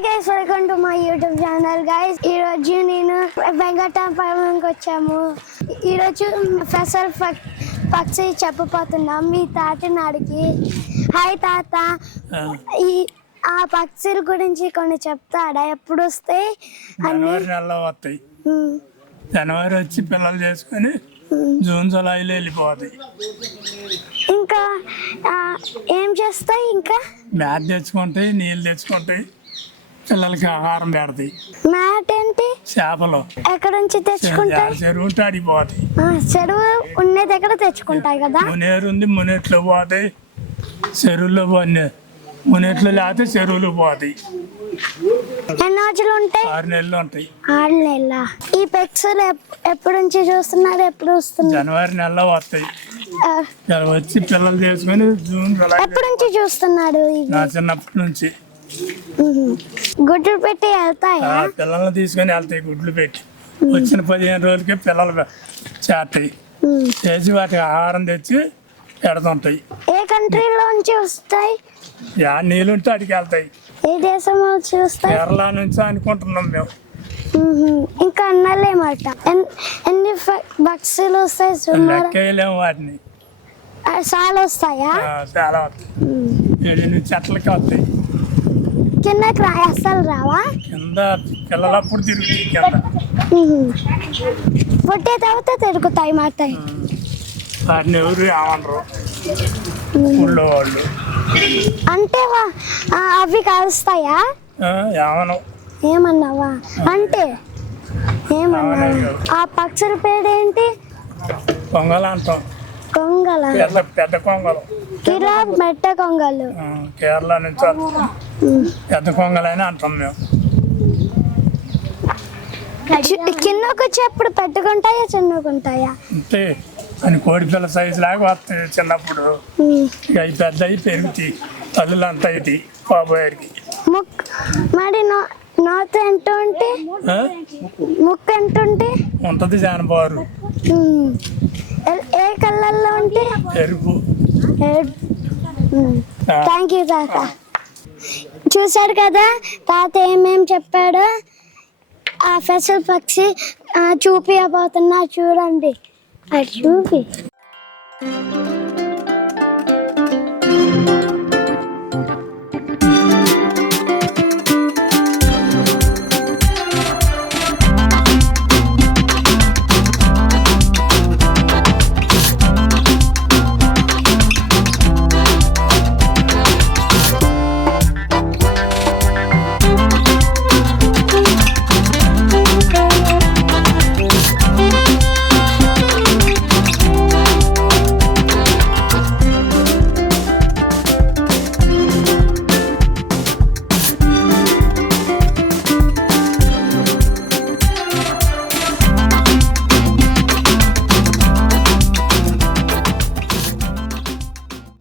Hi guys, welcome to my YouTube channel guys. ఈరోజు నేను వెంకటాపురంకి వచ్చాము. ఈరోజు స్పెషల్ పక్షి చెప్పబోతున్నాం మీ తాతనాడికి. హాయ్ తాత, ఆ పక్షుల గురించి కొన్ని చెప్తాడా? ఎప్పుడు వస్తాయి? జనవరి నెలలో వస్తాయి. జనవరి వచ్చి పిల్లలు చేసుకుని జూన్ జూలైలో వెళ్ళిపోతాయి. ఇంకా ఏం చేస్తాయి? ఇంకా మ్యాట్ తెచ్చుకుంటాయి, నీళ్ళు తెచ్చుకుంటాయి, పిల్లలకి ఆహారం పెడతాయి. మ్యాట్ ఏంటి? చేపలు ఎక్కడ నుంచి తెచ్చుకుంటాయి? చెరువు ఉంటే అడిగిపోతాయి. చెరువు ఉన్న దగ్గర తెచ్చుకుంటాయి కదా. మునేరు ఉంది, మునేట్లో పోతాయి, చెరువుల్లో పోయి మునేట్లో లేకపోతే చెరువులు పోతాయి. ఎన్ని రోజులు ఉంటాయి? 6 నెలలు ఉంటాయి. 6 నెలల. ఈ పెక్సులు ఎప్పటి నుంచి చూస్తున్నారు? ఎప్పుడు వస్తున్నారు? జనవరి నెలలో వస్తాయి. వచ్చి పిల్లలు చేసుకుని జూన్ జూలై. ఎప్పటి నుంచి చూస్తున్నారు? నా చిన్నప్పటి నుంచి. గుడ్లు పెట్టి వెళ్తాయా? పిల్లల్ని తీసుకొని వెళ్తాయి గుడ్లు పెట్టి. వచ్చిన 15 రోజులకి పిల్లలు చేస్తాయి. చేసి వాటికి ఆహారం తెచ్చి పెడుతుంటాయి. ఏ కంట్రీలోంచి వస్తాయి? నీళ్ళు ఉంటే అడిగి వెళ్తాయి. ఏ దేశం నుంచి వస్తాయి? కేరళ నుంచి అనుకుంటున్నాం మేము. ఇంకా అన్నలేమాట. ఎన్ని పక్షులు వస్తాయి? లెక్కలేము వాటిని. చాలా వస్తాయా? చాలా వస్తాయి. 7 చెట్లకి వస్తాయి. కిందకి అస్సలు రావా? కింద పిల్లలప్పుడు తిరుగుతాయి. కింద పుట్టే తర్వాత తిరుగుతాయి మాట. వాటిని ఎవరు ఏమనరు ఊళ్ళో వాళ్ళు. అంటే అవి కలుస్తాయా? ఏమన్నావా? అంటే ఏమన్నావా? ఆ పక్షుల పేరేంటి? కొంగలు అంటాం. కొంగల? పెద్ద కొంగలు. ఇలా మెట్ట కొంగలు. కేరళ నుంచి పెద్ద కొంగలని అంటాం మేము. కిందకు వచ్చేప్పుడు పెద్దగుంటాయా చిన్నగుంటాయా? అంటే అని కోడి పిల్ల సైజు లాగా వస్తాయి చిన్నప్పుడు. అవి పెద్ద అయి పెరుగుతాయి. తల్లులు అంతా ఇది బాబోయేకి. మరి నోత ఎంత ఉంటే? ముక్కు ఎంత ఉంటే ఉంటుంది? జానబారు. ఏ కలర్లో ఉంటే? ఎరుపు. థ్యాంక్ యూ తాత. చూసాడు కదా తాత ఏమేం చెప్పాడు. ఆ స్పెషల్ పక్షి చూపియబోతున్నా, చూడండి. అది చూపి.